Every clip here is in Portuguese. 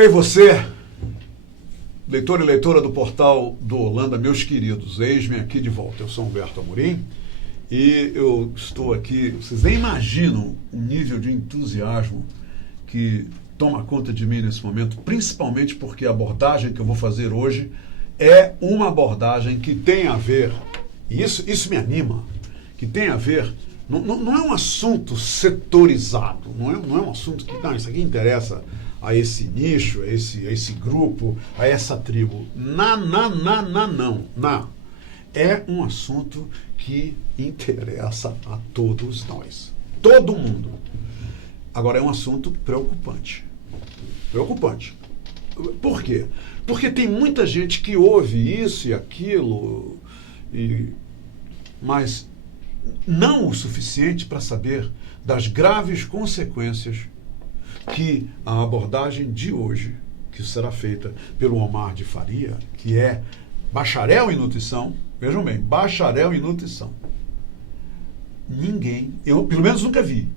Ei, você, leitor e leitora do portal do Holanda, meus queridos, eis-me aqui de volta. Eu sou Humberto Amorim e eu estou aqui, vocês nem imaginam o nível de entusiasmo que toma conta de mim nesse momento, principalmente porque a abordagem que eu vou fazer hoje é uma abordagem que tem a ver, e isso me anima, que tem a ver, não é um assunto setorizado, não é um assunto que, não, isso aqui interessa a esse nicho, a esse grupo, a essa tribo. Não. É um assunto que interessa a todos nós. Todo mundo. Agora, é um assunto preocupante. Preocupante. Por quê? Porque tem muita gente que ouve isso e aquilo, mas não o suficiente para saber das graves consequências que a abordagem de hoje, que será feita pelo Omar de Faria, que é bacharel em nutrição, vejam bem, bacharel em nutrição. Ninguém, eu pelo menos nunca vi.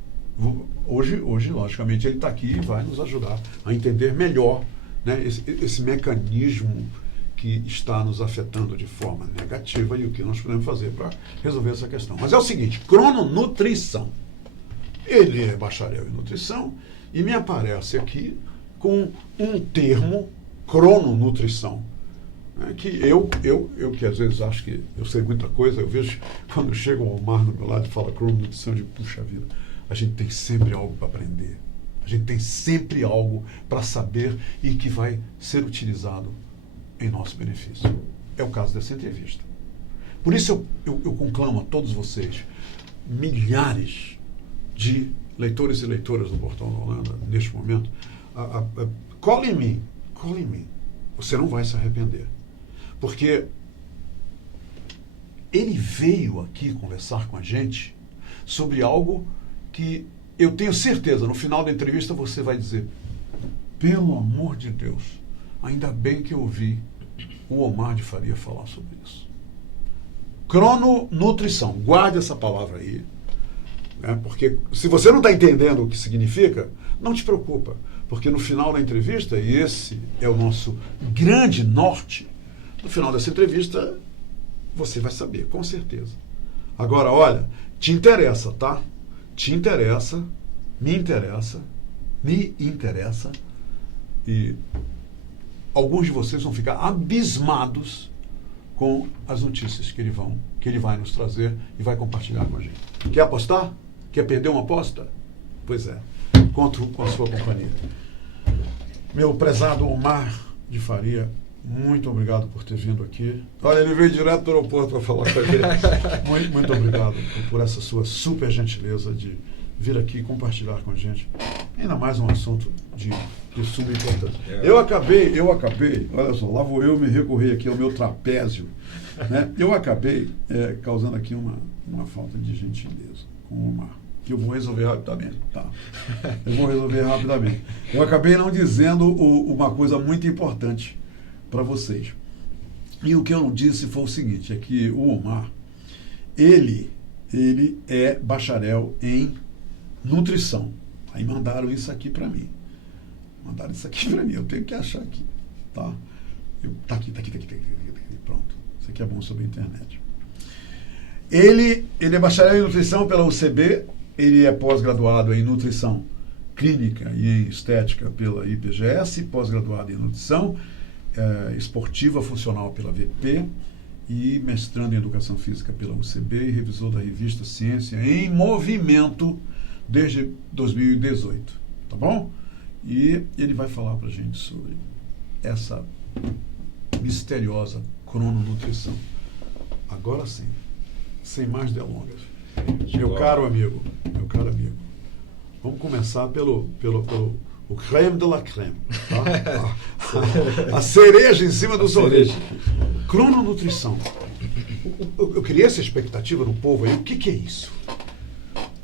Hoje logicamente, ele está aqui e vai nos ajudar a entender melhor, né, esse mecanismo que está nos afetando de forma negativa e o que nós podemos fazer para resolver essa questão. Mas é o seguinte, crononutrição. Ele é bacharel em nutrição e me aparece aqui com um termo, crononutrição, né, que eu que às vezes acho que eu sei muita coisa, eu vejo quando chega o Omar no meu lado e fala crononutrição, de puxa vida, a gente tem sempre algo para aprender, a gente tem sempre algo para saber e que vai ser utilizado em nosso benefício. É o caso dessa entrevista. Por isso eu conclamo a todos vocês, milhares de leitores e leitoras do Portal da Holanda, neste momento, call em mim. Você não vai se arrepender. Porque ele veio aqui conversar com a gente sobre algo que eu tenho certeza, no final da entrevista você vai dizer, pelo amor de Deus, ainda bem que eu ouvi o Omar de Faria falar sobre isso. Crononutrição, guarde essa palavra aí, né? Porque se você não está entendendo o que significa, não te preocupa, porque no final da entrevista, e esse é o nosso grande norte, no final dessa entrevista você vai saber, com certeza. Agora, olha, te interessa, tá? Te interessa, me interessa, e alguns de vocês vão ficar abismados com as notícias que ele vai nos trazer e vai compartilhar com a gente. Quer apostar? Quer perder uma aposta? Pois é, conto com a sua companhia. Meu prezado Omar de Faria, muito obrigado por ter vindo aqui. Olha, ele veio direto do aeroporto para falar com a gente. Muito obrigado por essa sua super gentileza de vir aqui e compartilhar com a gente. Ainda mais um assunto de suma importância. Eu acabei, olha só, lá vou eu me recorrer aqui ao meu trapézio. Né? Eu acabei causando aqui uma falta de gentileza com o Omar, que eu vou resolver rapidamente. Tá? Eu acabei não dizendo uma coisa muito importante para vocês. E o que eu não disse foi o seguinte, é que o Omar, ele é bacharel em nutrição. Aí mandaram isso aqui para mim. Eu tenho que achar aqui. Tá? Tá aqui. Pronto. Isso aqui é bom sobre a internet. Ele é bacharel em nutrição pela UCB, ele é pós-graduado em nutrição clínica e em estética pela IPGS, pós-graduado em nutrição esportiva funcional pela VP e mestrando em educação física pela UCB e revisor da revista Ciência em Movimento desde 2018, tá bom? E ele vai falar pra gente sobre essa misteriosa crononutrição. Agora sim, sem mais delongas. Meu caro amigo, vamos começar pelo o crème de la crème, tá? A cereja em cima do sorvete. Crononutrição. Eu criei essa expectativa no povo aí. O que é isso?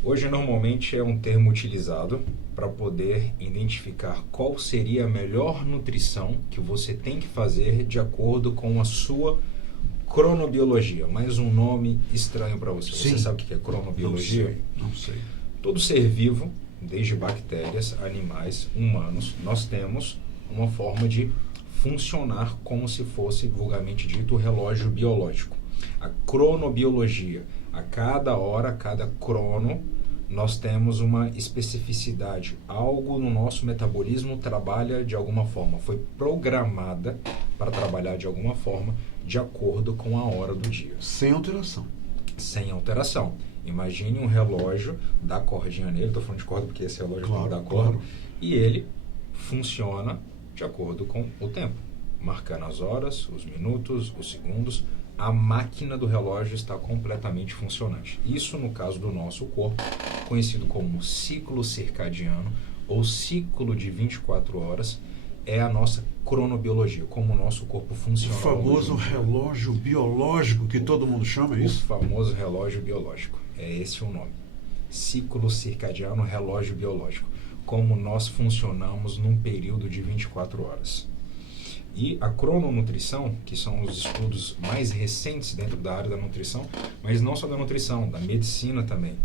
Hoje, normalmente, é um termo utilizado para poder identificar qual seria a melhor nutrição que você tem que fazer de acordo com a sua cronobiologia. Mais um nome estranho para você. Sim. Você sabe o que é cronobiologia? Não sei. Todo ser vivo, desde bactérias, animais, humanos, nós temos uma forma de funcionar como se fosse, vulgarmente dito, o relógio biológico. A cronobiologia. A cada hora, a cada crono, nós temos uma especificidade. Algo no nosso metabolismo trabalha de alguma forma. Foi programada para trabalhar de alguma forma de acordo com a hora do dia. Sem alteração. Sem alteração. Imagine um relógio, dá cordinha nele, estou falando de corda porque esse relógio Claro, dá corda, claro. e ele funciona de acordo com o tempo, marcando as horas, os minutos, os segundos. A máquina do relógio está completamente funcionante. Isso no caso do nosso corpo, conhecido como ciclo circadiano ou ciclo de 24 horas, é a nossa cronobiologia, como o nosso corpo funciona. O famoso relógio biológico que todo mundo chama, é isso? O famoso relógio biológico, é esse o nome. Ciclo circadiano, relógio biológico. Como nós funcionamos num período de 24 horas. E a crononutrição, que são os estudos mais recentes dentro da área da nutrição, mas não só da nutrição, da medicina também,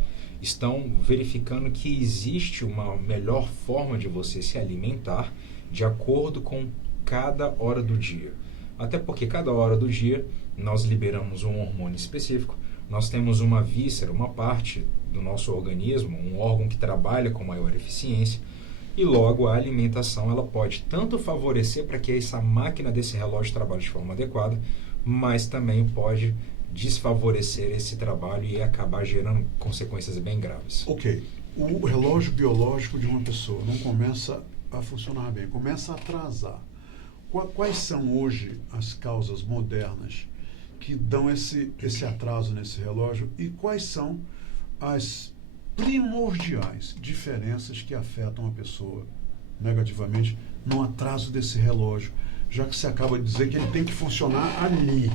estão verificando que existe uma melhor forma de você se alimentar de acordo com cada hora do dia. Até porque cada hora do dia nós liberamos um hormônio específico, nós temos uma víscera, uma parte do nosso organismo, um órgão que trabalha com maior eficiência, e logo a alimentação ela pode tanto favorecer para que essa máquina desse relógio trabalhe de forma adequada, mas também pode desfavorecer esse trabalho e acabar gerando consequências bem graves. Ok. O relógio biológico de uma pessoa não começa a funcionar bem, começa a atrasar. Quais são hoje as causas modernas que dão esse atraso nesse relógio e quais são as primordiais diferenças que afetam a pessoa negativamente no atraso desse relógio, já que você acaba de dizer que ele tem que funcionar ali,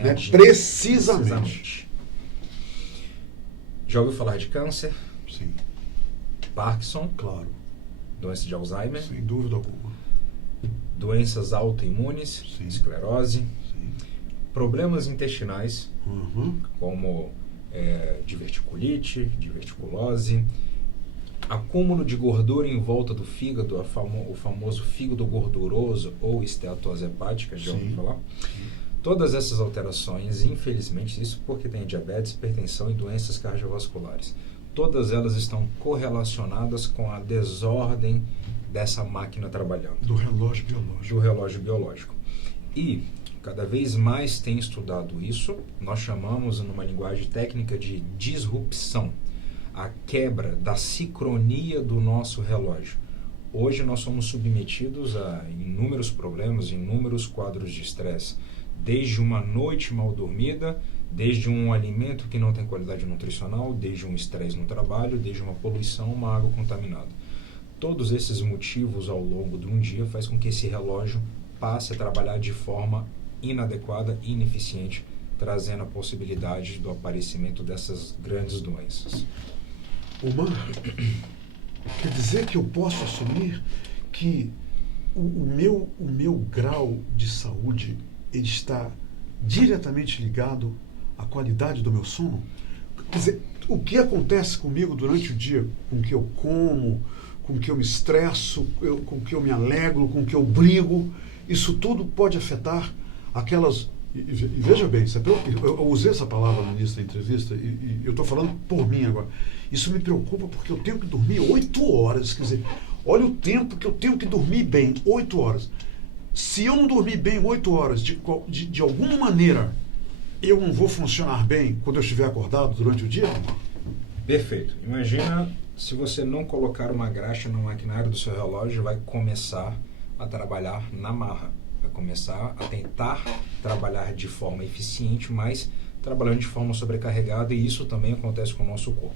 né? Precisamente. Já ouviu falar de câncer? Sim. Parkinson? Claro. Doença de Alzheimer? Sem dúvida alguma. Doenças autoimunes? Sim. Esclerose? Sim. Problemas intestinais, Uhum. como diverticulite, diverticulose, acúmulo de gordura em volta do fígado, o famoso fígado gorduroso ou esteatose hepática, já ouviu falar? Todas essas alterações, infelizmente, isso porque tem diabetes, hipertensão e doenças cardiovasculares, todas elas estão correlacionadas com a desordem dessa máquina trabalhando. Do relógio biológico. Do relógio biológico. E cada vez mais tem estudado isso, nós chamamos numa linguagem técnica de disrupção, a quebra da sincronia do nosso relógio. Hoje nós somos submetidos a inúmeros problemas, inúmeros quadros de estresse, desde uma noite mal dormida, desde um alimento que não tem qualidade nutricional, desde um estresse no trabalho, desde uma poluição, uma água contaminada. Todos esses motivos ao longo de um dia faz com que esse relógio passe a trabalhar de forma inadequada e ineficiente, trazendo a possibilidade do aparecimento dessas grandes doenças. Omar, quer dizer que eu posso assumir que o meu grau de saúde ele está diretamente ligado à qualidade do meu sono? Quer dizer, o que acontece comigo durante o dia, com o que eu como, com o que eu me estresso, com o que eu me alegro, com o que eu brigo, isso tudo pode afetar aquelas... E veja bem, eu usei essa palavra no início da entrevista e eu estou falando por mim agora. Isso me preocupa porque eu tenho que dormir 8 horas. Quer dizer, olha o tempo que eu tenho que dormir bem, 8 horas. Se eu não dormir bem 8 horas, de alguma maneira, eu não vou funcionar bem quando eu estiver acordado durante o dia? Perfeito. Imagina se você não colocar uma graxa no maquinário do seu relógio, vai começar a trabalhar na marra. Vai começar a tentar trabalhar de forma eficiente, mas trabalhando de forma sobrecarregada, e isso também acontece com o nosso corpo,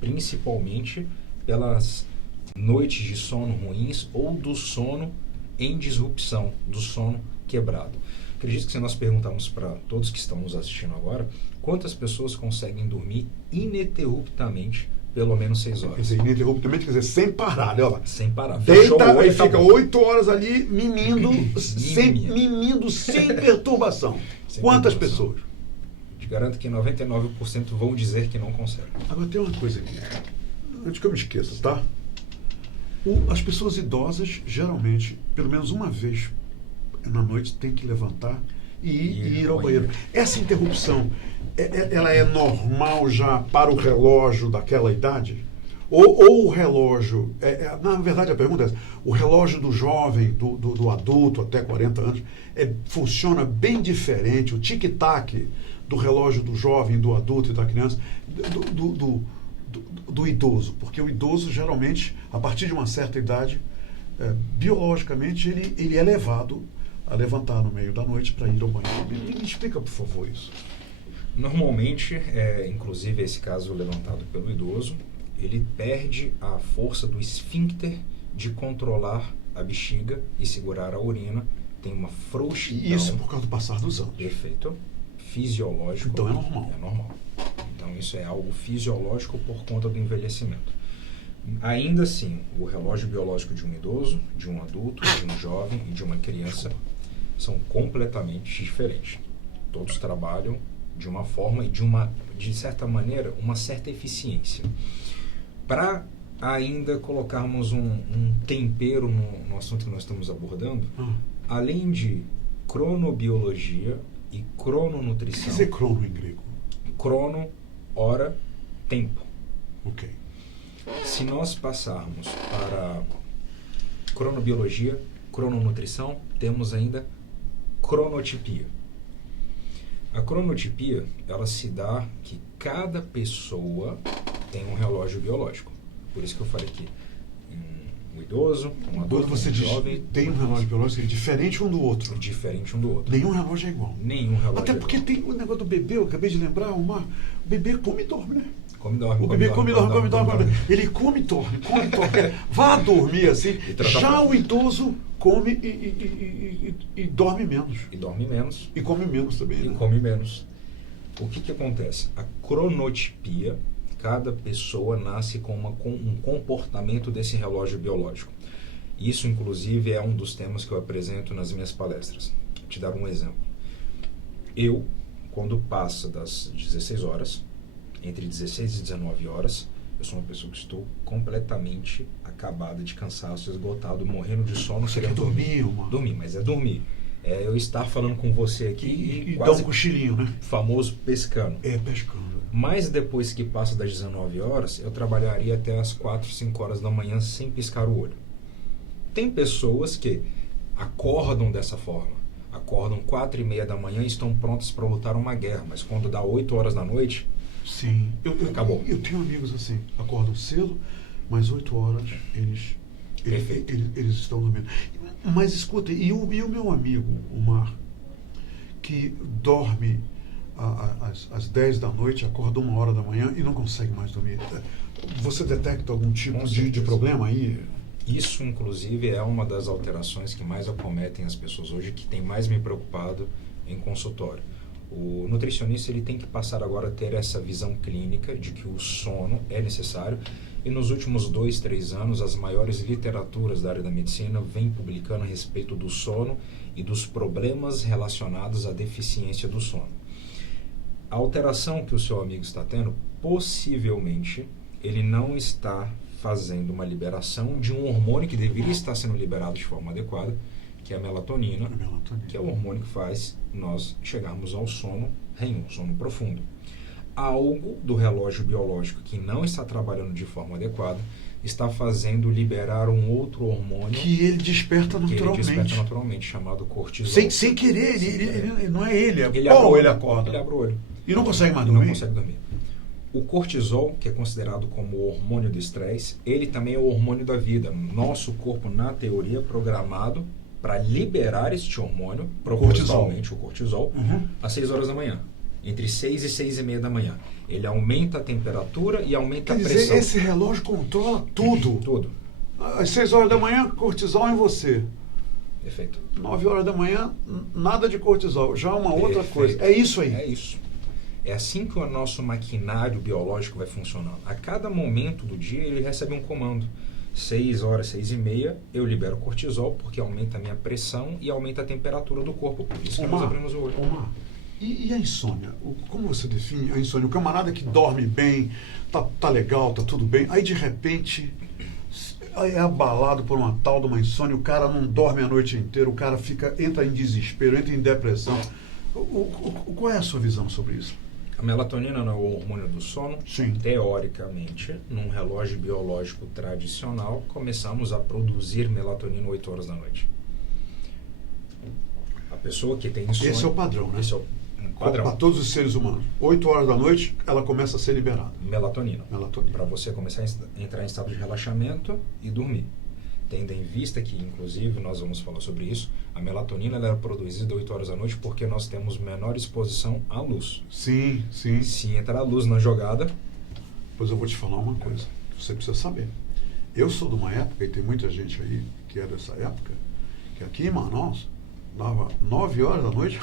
principalmente pelas noites de sono ruins ou do sono em disrupção, do sono quebrado. Acredito que se nós perguntarmos para todos que estão nos assistindo agora, quantas pessoas conseguem dormir ininterruptamente pelo menos 6 horas? Quer dizer, ininterruptamente, quer dizer, sem parar, olha lá. Sem parar. Deita e fica 8 horas ali mimindo, sem perturbação. Quantas pessoas? Te garanto que 99% vão dizer que não conseguem. Agora tem uma coisa aqui, antes que eu me esqueça, tá? As pessoas idosas, geralmente, pelo menos uma vez na noite, tem que levantar e ir ao banheiro. Essa interrupção, ela é normal já para o relógio daquela idade? Ou o relógio, na verdade a pergunta é essa, o relógio do jovem, do adulto até 40 anos, funciona bem diferente, o tic-tac do relógio do jovem, do adulto e da criança, do idoso, porque o idoso geralmente, a partir de uma certa idade, biologicamente ele é levado a levantar no meio da noite para ir ao banheiro. Me explica, por favor, isso. Normalmente, inclusive esse caso levantado pelo idoso, ele perde a força do esfíncter de controlar a bexiga e segurar a urina, tem uma frouxidão. E isso por causa do passar dos anos. Perfeito. Fisiológico. Então é normal. É normal. Então isso é algo fisiológico por conta do envelhecimento. Ainda assim, o relógio biológico de um idoso, de um adulto, de um jovem e de uma criança são completamente diferentes. Todos trabalham de uma forma e de certa maneira, uma certa eficiência. Para ainda colocarmos um tempero no assunto que nós estamos abordando, além de cronobiologia e crononutrição. Quer dizer crono em grego? Crono, hora, tempo. Ok. Se nós passarmos para cronobiologia, crononutrição, temos ainda cronotipia. A cronotipia, ela se dá que cada pessoa tem um relógio biológico. Por isso que eu falei que um idoso, um adulto, Quando você um diz jovem... tem um relógio biológico, é diferente um do outro. Diferente um do outro. Nenhum relógio é igual. Nenhum relógio Até é porque igual. tem o negócio do bebê, eu acabei de lembrar, o bebê come e dorme, né? Come, dorme, O bebê come, dorme. Ele come e dorme. Vá dormir assim. Já o idoso come e dorme menos. E dorme menos. E come menos também. E né? come menos. O que acontece? A cronotipia, cada pessoa nasce com um comportamento desse relógio biológico. Isso, inclusive, é um dos temas que eu apresento nas minhas palestras. Vou te dar um exemplo. Eu, quando passa das 16 horas, entre 16 e 19 horas, eu sou uma pessoa que estou completamente acabada de cansaço, esgotado, morrendo de sono. Você quer dormir, mano? Dormir, mas é dormir. É eu estar falando com você aqui E quase dar um cochilinho, né? famoso pescando. Pescando. Mas depois que passa das 19 horas, eu trabalharia até as 4, 5 horas da manhã sem piscar o olho. Tem pessoas que acordam dessa forma. Acordam 4 e meia da manhã e estão prontas para lutar uma guerra. Mas quando dá 8 horas da noite... Sim. Acabou. Eu tenho amigos assim, acordam cedo, mas 8 horas eles estão dormindo. Mas escuta, e o meu amigo, o Mar, que dorme às 10 da noite, acorda 1 hora da manhã e não consegue mais dormir. Você detecta algum tipo de problema aí? Isso, inclusive, é uma das alterações que mais acometem as pessoas hoje, que tem mais me preocupado em consultório. O nutricionista ele tem que passar agora a ter essa visão clínica de que o sono é necessário. E nos últimos 2, 3 anos, as maiores literaturas da área da medicina vêm publicando a respeito do sono e dos problemas relacionados à deficiência do sono. A alteração que o seu amigo está tendo, possivelmente, ele não está fazendo uma liberação de um hormônio que deveria estar sendo liberado de forma adequada, que é a melatonina, que é o hormônio que faz nós chegarmos ao sono REM, sono profundo. Algo do relógio biológico que não está trabalhando de forma adequada está fazendo liberar um outro hormônio que ele desperta naturalmente, chamado cortisol. Sem querer, ele não é ele acorda. Ele abre o olho. E não consegue mais dormir. Não consegue dormir. O cortisol, que é considerado como o hormônio do estresse, ele também é o hormônio da vida. Nosso corpo, na teoria, é programado para liberar este hormônio, propositalmente o cortisol, às 6 horas da manhã. Entre 6 e 6 e meia da manhã. Ele aumenta a temperatura e aumenta a pressão. Quer dizer, esse relógio controla tudo. Tudo. Às 6 horas da manhã, cortisol em você. Perfeito. 9 horas da manhã, nada de cortisol. Já uma outra coisa. É isso aí. É isso. É assim que o nosso maquinário biológico vai funcionando. A cada momento do dia, ele recebe um comando. 6 horas, 6 e meia, eu libero cortisol, porque aumenta a minha pressão e aumenta a temperatura do corpo. Por isso que nós abrimos o olho. E a insônia? Como você define a insônia? O camarada que dorme bem, tá legal, tá tudo bem, aí de repente é abalado por uma tal de uma insônia, o cara não dorme a noite inteira, o cara entra em desespero, entra em depressão. Qual é a sua visão sobre isso? A melatonina não é o hormônio do sono? Sim. Teoricamente, num relógio biológico tradicional, começamos a produzir melatonina 8 horas da noite. A pessoa que tem insônia... Esse é o padrão, né? Esse é o padrão. Para todos os seres humanos. 8 horas da noite, ela começa a ser liberada. Melatonina. Melatonina. Para você começar a entrar em estado de relaxamento e dormir. Tendo em vista que, inclusive, nós vamos falar sobre isso, a melatonina ela é produzida 8 horas da noite porque nós temos menor exposição à luz. Sim, sim. Se entrar a luz na jogada... Pois eu vou te falar uma coisa, você precisa saber. Eu sou de uma época, e tem muita gente aí que é dessa época, que aqui em Manaus, dava 9 horas da noite,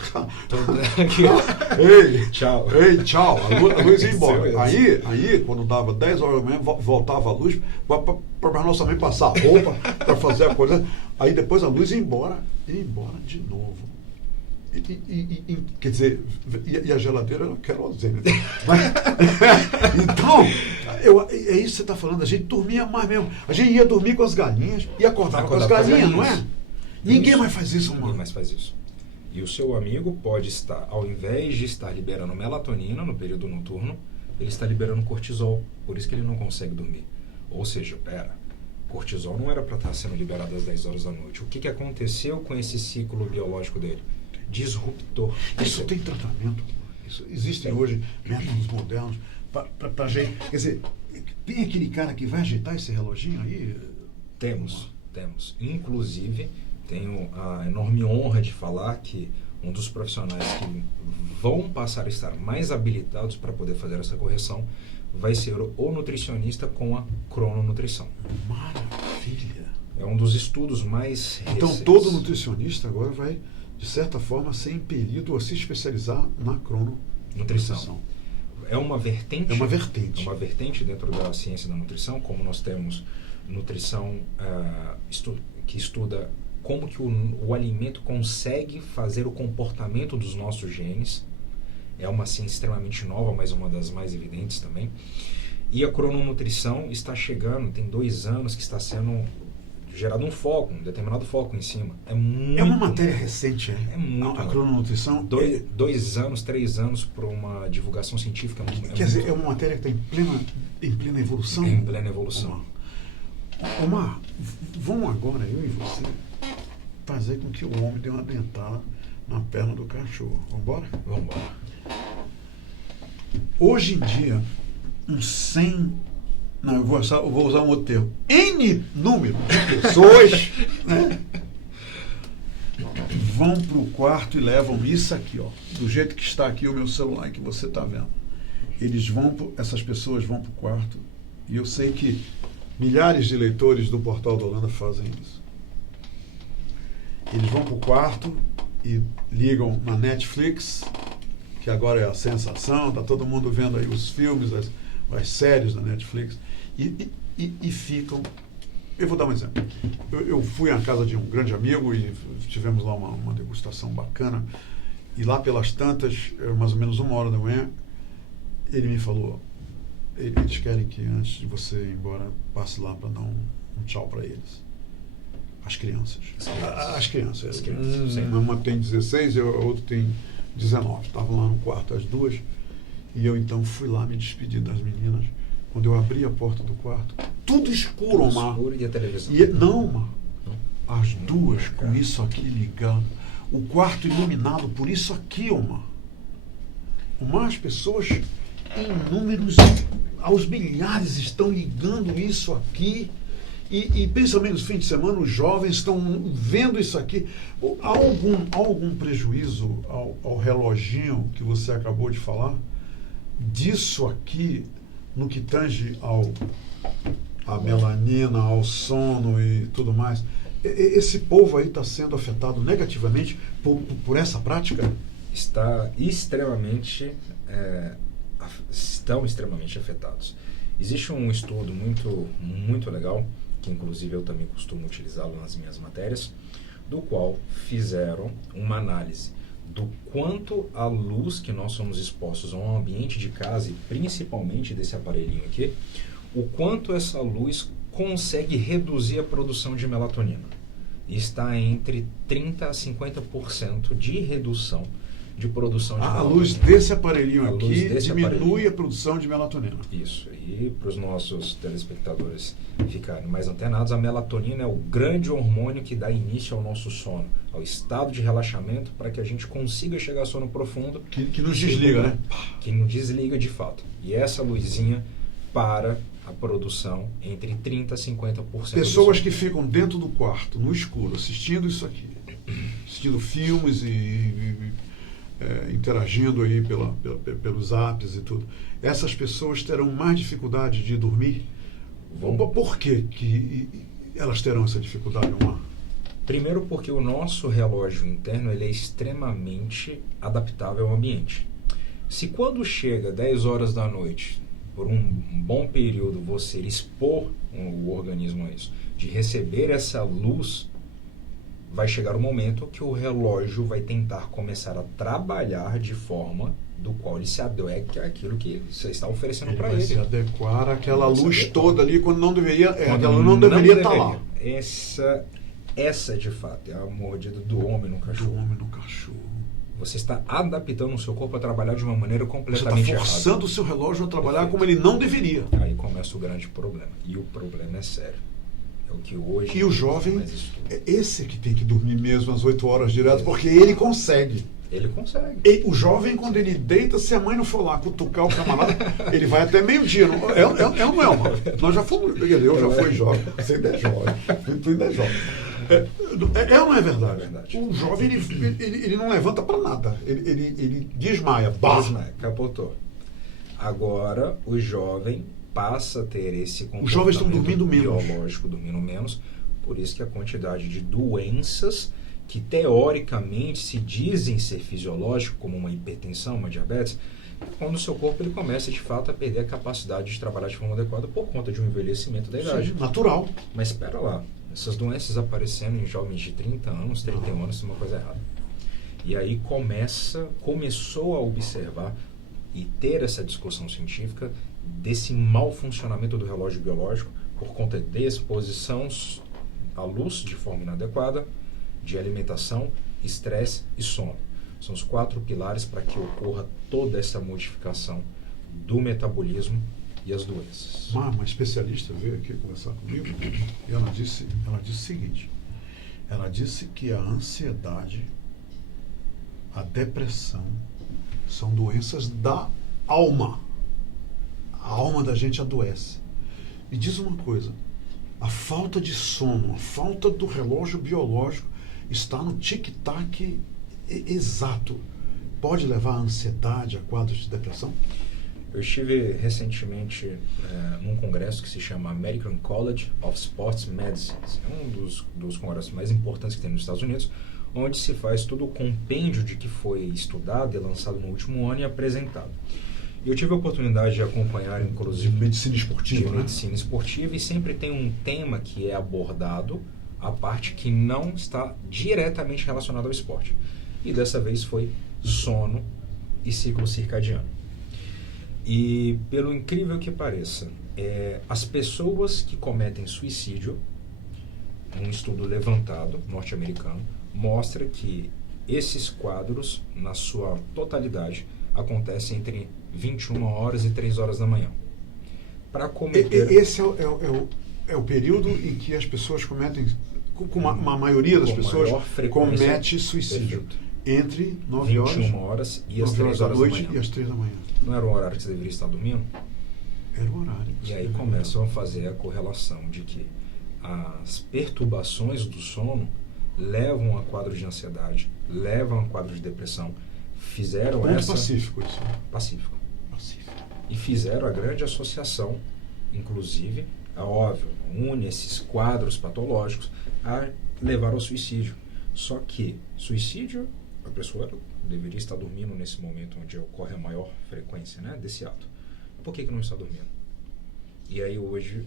ei, tchau. Ei, tchau, a luz ia embora. Aí, quando dava 10 horas da manhã, voltava a luz, para nós também passar roupa, para fazer a coisa. Aí depois a luz ia embora de novo. Quer dizer, e a geladeira era querosene. Então, é isso que você está falando, a gente dormia mais mesmo. A gente ia dormir com as galinhas e acordava com as galinhas, não é? Ninguém mais faz isso, mano. Ninguém mais faz isso. E o seu amigo pode estar, ao invés de estar liberando melatonina no período noturno, ele está liberando cortisol. Por isso que ele não consegue dormir. Ou seja, cortisol não era para estar sendo liberado às 10 horas da noite. O que aconteceu com esse ciclo biológico dele? Disruptor. Isso tem tratamento. Existem hoje métodos modernos para gente. Quer dizer, tem aquele cara que vai ajeitar esse reloginho aí? Temos. Inclusive, tenho a enorme honra de falar que um dos profissionais que vão passar a estar mais habilitados para poder fazer essa correção vai ser o nutricionista com a crononutrição. Maravilha! É um dos estudos mais recentes. Então, todo nutricionista agora vai, de certa forma, ser impelido a se especializar na crononutrição. É uma vertente. É uma vertente. É uma vertente dentro da ciência da nutrição, como nós temos nutrição que estuda como que o alimento consegue fazer o comportamento dos nossos genes. É uma ciência extremamente nova, mas uma das mais evidentes também. E a crononutrição está chegando, tem 2 anos que está sendo gerado um determinado foco em cima. É uma matéria recente, é muito. A crononutrição. 2 anos, 3 anos para uma divulgação científica. Quer dizer, é uma matéria que está em plena evolução? Em plena evolução. Omar, vamos agora, eu e você, fazer com que o homem dê uma dentada na perna do cachorro. Vamos embora? Vamos embora. Hoje em dia, eu vou usar um outro termo. N número de pessoas, né, vão para o quarto e levam isso aqui, ó, do jeito que está aqui o meu celular que você está vendo. Essas pessoas vão para o quarto, e eu sei que milhares de leitores do Portal da Holanda fazem isso. Eles vão para o quarto e ligam na Netflix, que agora é a sensação, está todo mundo vendo aí os filmes, as séries da Netflix, e ficam... Eu vou dar um exemplo. Eu fui à casa de um grande amigo e tivemos lá uma degustação bacana, e lá pelas tantas, mais ou menos 1h da manhã, ele me falou: eles querem que antes de você ir embora, passe lá para dar um tchau para eles. As crianças. Uma tem 16 e a outra tem 19. Estavam lá no quarto as duas, e eu então fui lá me despedir das meninas. Quando eu abri a porta do quarto, tudo escuro, Omar. Escuro, e a televisão? Não, Omar. As duas com isso aqui ligado. O quarto iluminado por isso aqui, Omar. Omar, as pessoas em números aos milhares estão ligando isso aqui. E principalmente nos fins de semana, os jovens estão vendo isso aqui. Há algum prejuízo ao reloginho que você acabou de falar? Disso aqui, no que tange à melanina, ao sono e tudo mais, esse povo aí está sendo afetado negativamente por essa prática? Estão extremamente afetados. Existe um estudo muito legal, que inclusive eu também costumo utilizá-lo nas minhas matérias, do qual fizeram uma análise do quanto a luz que nós somos expostos a um ambiente de casa, e principalmente desse aparelhinho aqui, o quanto essa luz consegue reduzir a produção de melatonina. Está entre 30% a 50% de redução de produção de melatonina. A luz desse aparelhinho aqui diminui aparelhinho. a produção de melatonina. Isso. E para os nossos telespectadores ficarem mais antenados, a melatonina é o grande hormônio que dá início ao nosso sono, ao estado de relaxamento, para que a gente consiga chegar ao sono profundo. Que nos desliga, né? Que nos desliga de fato. E essa luzinha para a produção entre 30% a 50%. Pessoas que ficam dentro do quarto, no escuro, assistindo isso aqui, assistindo filmes e interagindo aí pelos apps e tudo, essas pessoas terão mais dificuldade de dormir? Por que elas terão essa dificuldade, Omar? Primeiro porque o nosso relógio interno ele é extremamente adaptável ao ambiente. Se quando chega 10 horas da noite, por um bom período, você expor o organismo a isso, de receber essa luz, vai chegar o momento que o relógio vai tentar começar a trabalhar de forma do qual ele se adequa àquilo que você está oferecendo para ele. Ele vai se adequar àquela luz adequar toda ali, quando não deveria, aquela luz não deveria estar lá. Essa de fato é a mordida do homem no cachorro. Do homem no cachorro. Você está adaptando o seu corpo a trabalhar de uma maneira Você completamente está forçando errada. o seu relógio a trabalhar Perfeito. como ele não deveria. Aí começa o grande problema. E o problema é sério. É o que hoje... E o jovem, mais estuda. é esse que tem que dormir mesmo às 8 horas direto, porque ele consegue. Ele consegue. E o jovem, quando ele deita, se a mãe não for lá cutucar o camarada, ele vai até meio-dia. É ou não é, mano? Nós já fomos... Eu já fui jovem. Você ainda é jovem. Tu ainda é jovem. É ou não é verdade? É verdade. O jovem, ele não levanta para nada. Ele desmaia. Desmaia, capotou. Agora, o jovem passa a ter esse comportamento Os jovens estão dormindo menos. biológico, dormindo menos. Por isso que a quantidade de doenças que teoricamente se dizem ser fisiológico, como uma hipertensão, uma diabetes, quando o seu corpo ele começa de fato a perder a capacidade de trabalhar de forma adequada por conta de um envelhecimento da idade. Sim, natural. Mas espera lá, essas doenças aparecendo em jovens de 30 anos, 31 anos, tem uma coisa errada. E aí começou a observar e ter essa discussão científica desse mau funcionamento do relógio biológico por conta de exposição à luz de forma inadequada, de alimentação, estresse e sono. São os 4 pilares para que ocorra toda essa modificação do metabolismo e as doenças. Uma especialista veio aqui conversar comigo e ela disse o seguinte: ela disse que a ansiedade, a depressão são doenças da alma. A alma da gente adoece. Me diz uma coisa: a falta de sono, a falta do relógio biológico está no tic-tac exato. Pode levar à ansiedade, a quadros de depressão? Eu estive recentemente num congresso que se chama American College of Sports Medicine. É um dos congressos mais importantes que tem nos Estados Unidos, onde se faz todo o compêndio de que foi estudado e lançado no último ano e apresentado. E eu tive a oportunidade de acompanhar, inclusive, De medicina esportiva, né? medicina esportiva, e sempre tem um tema que é abordado, a parte que não está diretamente relacionada ao esporte. E dessa vez foi sono e ciclo circadiano. E, pelo incrível que pareça, as pessoas que cometem suicídio, um estudo levantado, norte-americano, mostra que esses quadros, na sua totalidade, acontecem entre 21 horas e 3 horas da manhã. Para cometer... Esse é o período em que as pessoas cometem, com uma maioria das pessoas comete suicídio. Perfeito. Entre 9 horas, 21 horas e as 3 da horas noite da manhã. e as 3 da manhã. Não era o horário que você deveria estar dormindo? Era o horário. E aí começam a fazer a correlação de que as perturbações do sono levam a quadros de ansiedade, levam a quadros de depressão. Fizeram Ponto essa... pacífico isso. Pacífico. Pacífico. E fizeram a grande associação, inclusive, óbvio, une esses quadros patológicos a levar ao suicídio. Só que suicídio, a pessoa deveria estar dormindo nesse momento onde ocorre a maior frequência, né, desse ato. Por que não está dormindo? E aí hoje,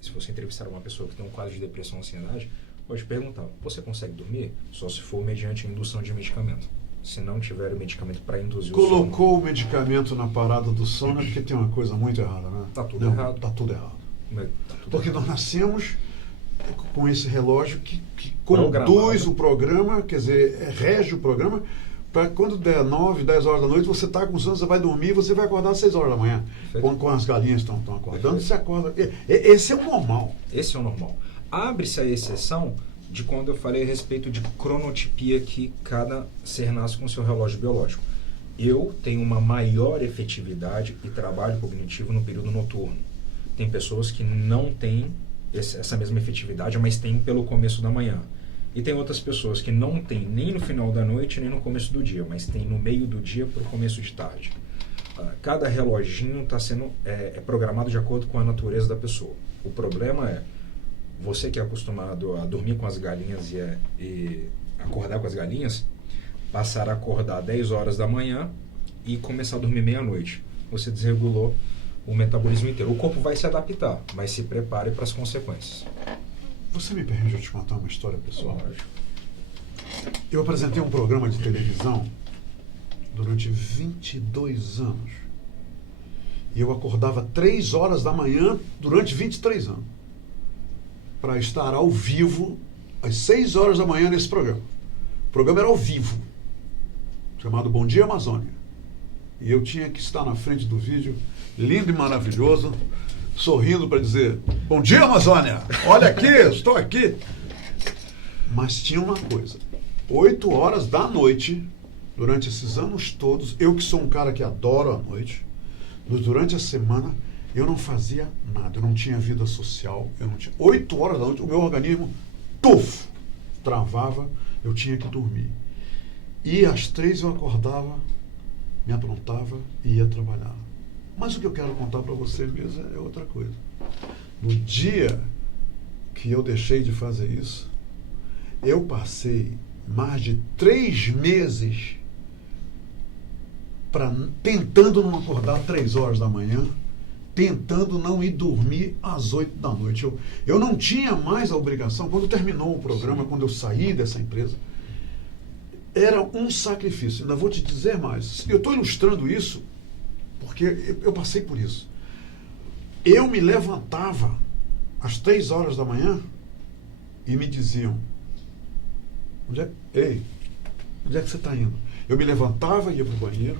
se você entrevistar uma pessoa que tem um quadro de depressão ou ansiedade, pode perguntar: você consegue dormir? Só se for mediante a indução de medicamento. Se não tiver o medicamento para induzir o sono... Colocou o medicamento na parada do sono, é porque tem uma coisa muito errada, né? Tá tudo errado. Tá tudo errado. Como é que tá tudo Porque errado? nós nascemos com esse relógio que Programado. conduz o programa, quer dizer, rege o programa, para quando der 9, 10 horas da noite, você está com sono, você vai dormir, você vai acordar às 6 horas da manhã. Perfeito. Quando as galinhas estão acordando, Perfeito. você acorda. Esse é o normal. Esse é o normal. Abre-se a exceção de quando eu falei a respeito de cronotipia, que cada ser nasce com seu relógio biológico. Eu tenho uma maior efetividade e trabalho cognitivo no período noturno. Tem pessoas que não têm essa mesma efetividade, mas têm pelo começo da manhã. E tem outras pessoas que não têm nem no final da noite, nem no começo do dia, mas têm no meio do dia para o começo de tarde. Cada reloginho está sendo programado de acordo com a natureza da pessoa. O problema é, você que é acostumado a dormir com as galinhas e acordar com as galinhas, passar a acordar 10 horas da manhã e começar a dormir meia-noite. Você desregulou o metabolismo inteiro. O corpo vai se adaptar, mas se prepare para as consequências. Você me permite eu te contar uma história pessoal? Lógico. Eu apresentei um programa de televisão durante 22 anos. E eu acordava 3 horas da manhã durante 23 anos. Para estar ao vivo às 6 horas da manhã nesse programa. O programa era ao vivo, chamado Bom Dia Amazônia. E eu tinha que estar na frente do vídeo, lindo e maravilhoso, sorrindo para dizer: Bom dia, Amazônia! Olha aqui, estou aqui. Mas tinha uma coisa: 8 horas da noite, durante esses anos todos, eu que sou um cara que adoro a noite, durante a semana, eu não fazia nada, eu não tinha vida social, eu não tinha. 8 horas da noite, o meu organismo, travava, eu tinha que dormir. E às 3 eu acordava, me aprontava e ia trabalhar. Mas o que eu quero contar para você mesmo é outra coisa. No dia que eu deixei de fazer isso, eu passei mais de 3 meses tentando não acordar 3 horas da manhã, tentando não ir dormir às 8 da noite. Eu não tinha mais a obrigação, quando terminou o programa, quando eu saí dessa empresa, era um sacrifício. Ainda vou te dizer mais. Eu estou ilustrando isso porque eu passei por isso. Eu me levantava às 3 horas da manhã e me diziam: onde é que você está indo? Eu me levantava, ia para o banheiro,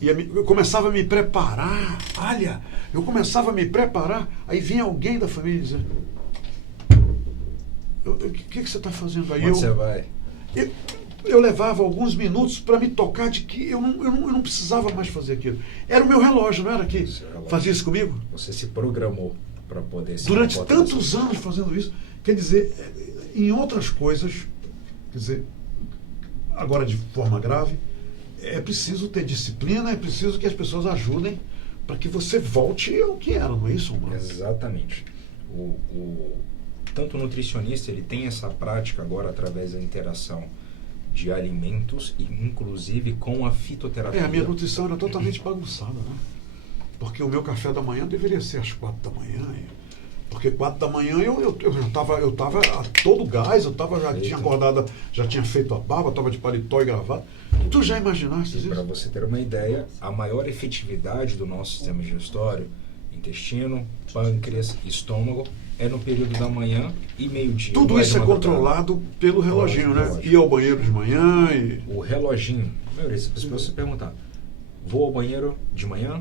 eu começava a me preparar. Olha, eu começava a me preparar, aí vinha alguém da família dizer: o que você está fazendo aí? Onde você vai? Eu levava alguns minutos para me tocar de que eu não precisava mais fazer aquilo. Era o meu relógio, não era que fazia isso comigo? Você se programou para poder se durante tantos anos fazendo isso. Quer dizer, em outras coisas, quer dizer, agora de forma grave, é preciso ter disciplina, é preciso que as pessoas ajudem para que você volte ao que era, não é isso, Omar? Exatamente. Tanto o nutricionista, ele tem essa prática agora através da interação de alimentos, inclusive com a fitoterapia. A minha nutrição era totalmente bagunçada, né? Porque o meu café da manhã deveria ser às 4 da manhã. Porque 4 da manhã eu estava a todo gás, já tinha acordado, já tinha feito a barba, estava de paletó e gravata. Tu já imaginaste isso? Para você ter uma ideia, a maior efetividade do nosso sistema digestório, intestino, pâncreas, estômago, é no período da manhã e meio-dia. Tudo isso é controlado pelo reloginho, né? Ir ao banheiro de manhã e... O reloginho, a maioria das pessoas se perguntar: vou ao banheiro de manhã?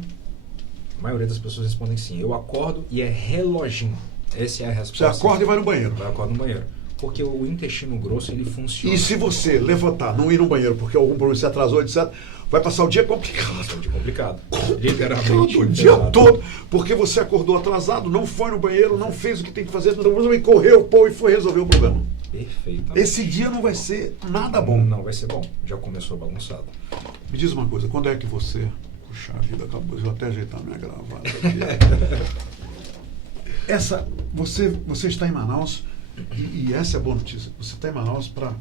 A maioria das pessoas respondem sim. Eu acordo e é reloginho. Essa é a resposta. Você acorda e vai no banheiro. Acorda no banheiro. Porque o intestino grosso, ele funciona. E se você levantar, não ir no banheiro porque algum problema se atrasou, etc., vai passar o dia complicado. Vai passar o dia complicado. Literalmente. O dia todo. Porque você acordou atrasado, não foi no banheiro, não fez o que tem que fazer, e correu, e foi resolver o problema. Perfeito. Esse dia não vai ser nada bom. Não vai ser bom. Já começou bagunçado. Me diz uma coisa, quando é que você... Puxa vida, acabou. Deixa eu até ajeitar minha gravata aqui. Você está em Manaus, e essa é a boa notícia. Você está em Manaus para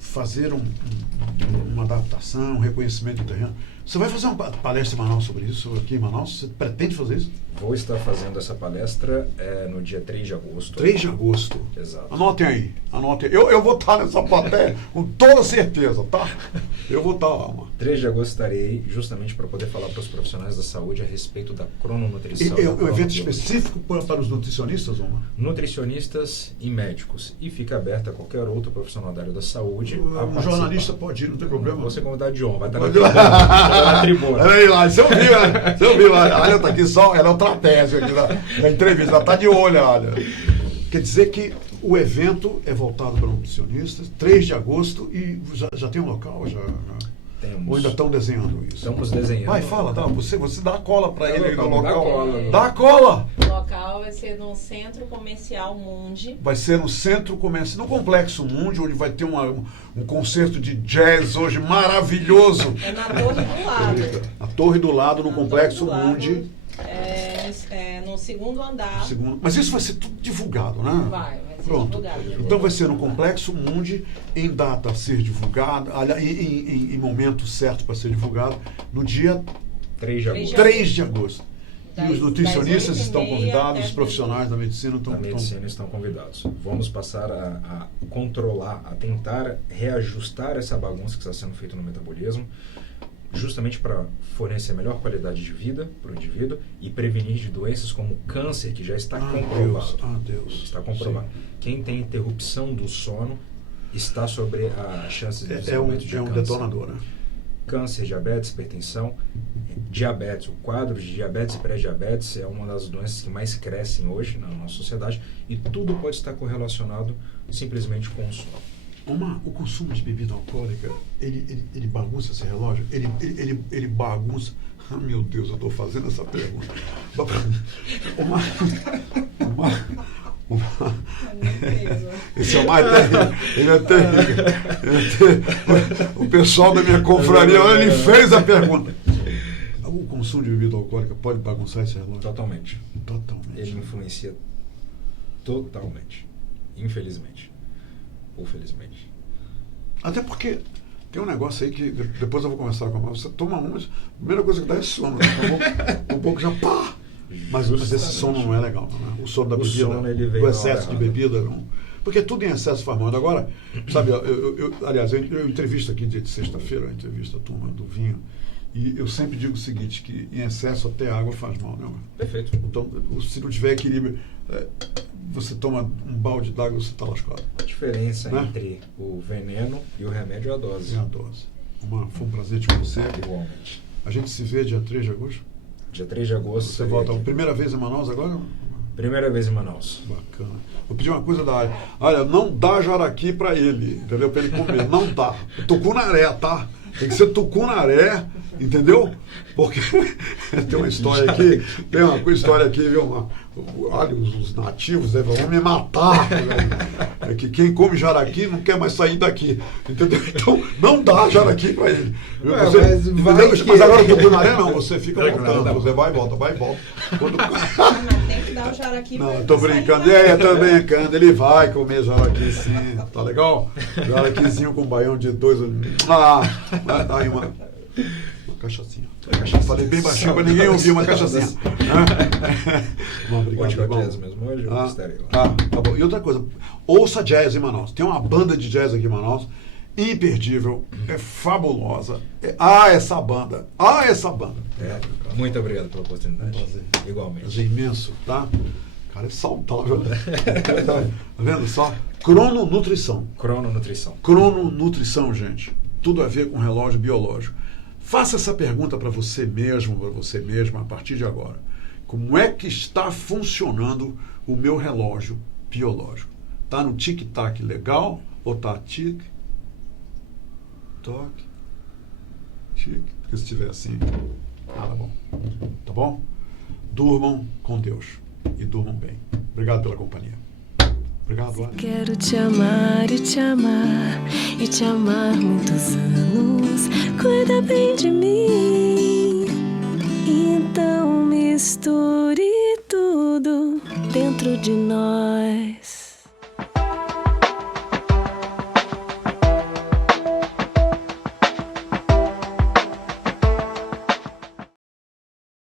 fazer uma adaptação, um reconhecimento do terreno. Você vai fazer uma palestra em Manaus sobre isso, aqui em Manaus? Você pretende fazer isso? Vou estar fazendo essa palestra no dia 3 de agosto. 3 de agosto. Exato. Anotem aí, anotem. Eu vou estar nessa plateia com toda certeza, tá? Eu vou estar lá, mano. 3 de agosto estarei justamente para poder falar para os profissionais da saúde a respeito da crononutrição. É um evento específico para os nutricionistas, Omar? Nutricionistas e médicos. E fica aberto a qualquer outro profissional da área da saúde. Um jornalista pode ir, não tem problema. Você convidado de honra, vai estar na tribuna. Olha aí lá, você ouviu, né? Você ouviu, olha, tá aqui só, ela é o trapézio aqui da entrevista, ela tá de olho, olha. Quer dizer que o evento é voltado para nutricionistas, 3 de agosto, e já tem um local? Temos. Ou ainda estão desenhando isso? Estamos desenhando. Vai, fala, tá, você dá a cola para ele aí no local. Dá cola. Dá a cola! O local vai ser no Centro Comercial Mundi. Vai ser no Centro Comercial, no Complexo Mundi, onde vai ter um concerto de jazz hoje maravilhoso. É na Torre do Lado. A Torre do Lado, no Na Complexo Torre do Lado, Mundi. no segundo andar. Mas isso vai ser tudo divulgado, né? Vai ser Pronto. divulgado. Então vai ser no Complexo Mundi, em data a ser divulgada, em momento certo para ser divulgado, no dia 3 de agosto. 3 de agosto. E Das- os nutricionistas das 8h30 estão convidados, até os profissionais da medicina Da medicina estão convidados. Vamos passar a controlar, a tentar reajustar essa bagunça que está sendo feita no metabolismo, justamente para fornecer melhor qualidade de vida para o indivíduo e prevenir de doenças como câncer, que já está comprovado. Deus. Está comprovado. Quem tem interrupção do sono está sobre a chance de É desenvolvimento de um câncer. detonador, né? Câncer, diabetes, hipertensão, diabetes. O quadro de diabetes e pré-diabetes é uma das doenças que mais crescem hoje na nossa sociedade e tudo pode estar correlacionado simplesmente com o sono. O consumo de bebida alcoólica, ele bagunça esse relógio? Ele bagunça... Ah, meu Deus, eu estou fazendo essa pergunta. Esse é o mais terrível. Ele é terrível. O pessoal da minha confraria, olha, ele fez a pergunta. O consumo de bebida alcoólica pode bagunçar esse relógio? Totalmente. Totalmente. Ele influencia totalmente. Infelizmente. Ou felizmente. Até porque tem um negócio aí que depois eu vou conversar com a Mara. Você toma uma, a primeira coisa que dá é sono. Né? Um pouco já pá! Mas esse sono não é legal, não é? O sono da bebida, sono, ele vem o na excesso hora de errada. bebida, não. Porque tudo em excesso faz mal. Agora, sabe, aliás, eu entrevisto aqui dia de sexta-feira, eu entrevisto a turma do vinho, e eu sempre digo o seguinte, que em excesso até água faz mal, né? Perfeito. Então, se não tiver equilíbrio, você toma um balde d'água e você está lascado. A diferença Né? entre o veneno e o remédio é a dose. É a dose. Foi um prazer te conhecer. Igualmente. A gente se vê dia 3 de agosto. Dia 3 de agosto. Você estarei volta a aqui. primeira vez em Manaus agora? Primeira vez em Manaus. Bacana. Vou pedir uma coisa da área. Olha, não dá jaraqui pra ele, entendeu? Pra ele comer. Não dá. Tucunaré, tá? Tem que ser tucunaré, entendeu? Porque tem uma história aqui, viu? Olha, os nativos vão me matar. É que quem come jaraqui não quer mais sair daqui, entendeu? Então, não dá jaraqui pra ele. Mas agora o tucunaré não, você fica voltando, você vai e volta, vai e volta. Quando... Não, tem que dar o jaraqui pra Não, ele tô sair brincando. daqui. Tô brincando. Ele vai comer jaraqui sim. Tá legal? Jaraquizinho com baião de 2. Aí uma cachaçinha. Falei bem baixinho pra ninguém ouvir uma cachaçinha. Pode Obrigado, jogar irmão. jazz mesmo hoje, eu estarei lá. Tá bom. E outra coisa, ouça jazz em Manaus. Tem uma banda de jazz aqui em Manaus, imperdível, é fabulosa. Essa banda. Muito obrigado pela oportunidade. Prazer. Igualmente. Prazer imenso, tá? Cara, é saudável. Tá vendo só? Crononutrição. Crononutrição. Crononutrição, gente. Tudo a ver com relógio biológico. Faça essa pergunta para você mesmo, para você mesma, a partir de agora. Como é que está funcionando o meu relógio biológico? Está no tic-tac legal ou está tic-toc? Tic? Porque se estiver assim, tá bom. Tá bom? Durmam com Deus e durmam bem. Obrigado pela companhia. Obrigado, Ana. Quero te amar e te amar e te amar muitos anos. Cuida bem de mim. Então misture tudo dentro de nós.